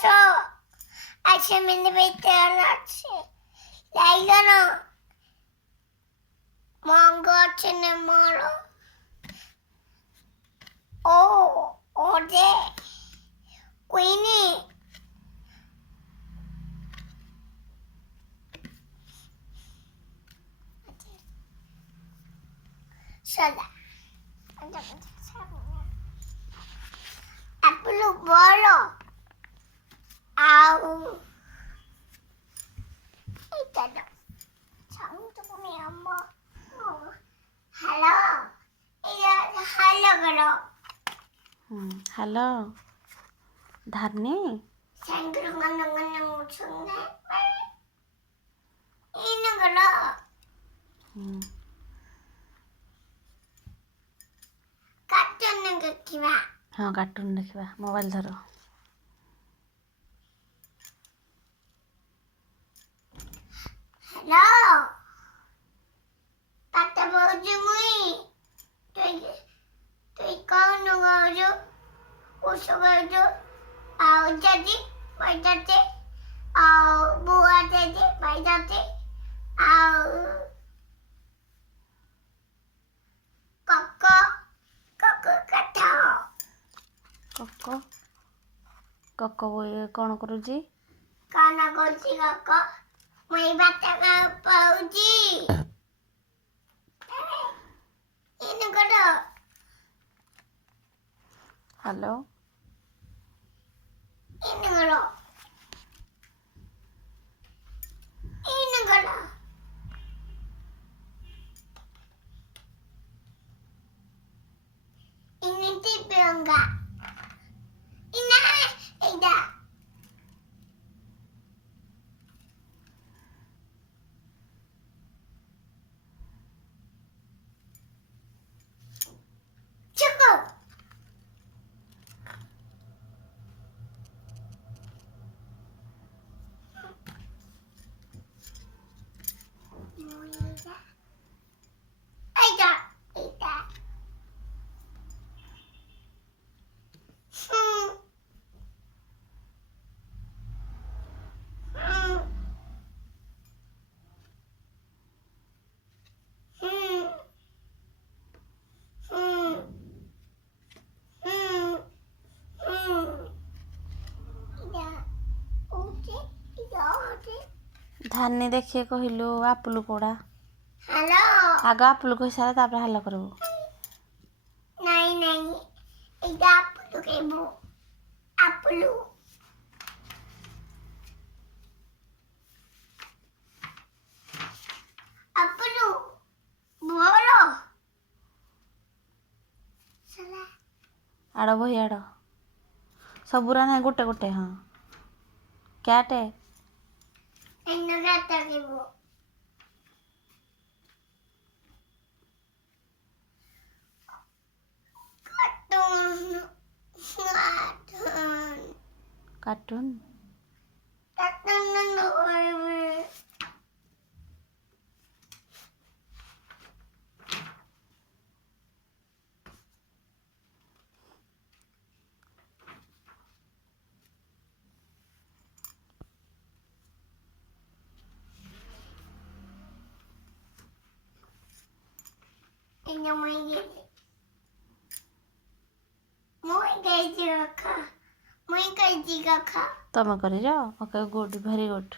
so I minute like mango tomorrow. Oh, day. Queenie. Soda. Apple bolo. Ow. Hello. Hello करो. Hello धरनी हाँ cartoon देखा mobile धर hello पाता बोझ मुई तुई कौन गौजो उस गौजो आओ जाती भाई जाते आओ बुआ जाते भाई जाते आओ कक्को कक्को कथा कक्को कक्को बोई कौन करुची काना कोची कक्को मई बाता का पाउजी इन करो हेलो इन करो ini tipe enggak ini tidak cukup धानी देखिए कहलु आपुलु कोड़ा हेलो आग आपुलु कही सारा तापर हल्ला करबो नहीं इधर आपुलु केबो आपुलु आपुलु बोलो चला आड़ बही आड़ सबुरा ना गोटे गोटे हाँ क्याटे इन गाता केबो cartoon ini mau gaji kakak तम कर जाओ ओके गुड वेरी गुड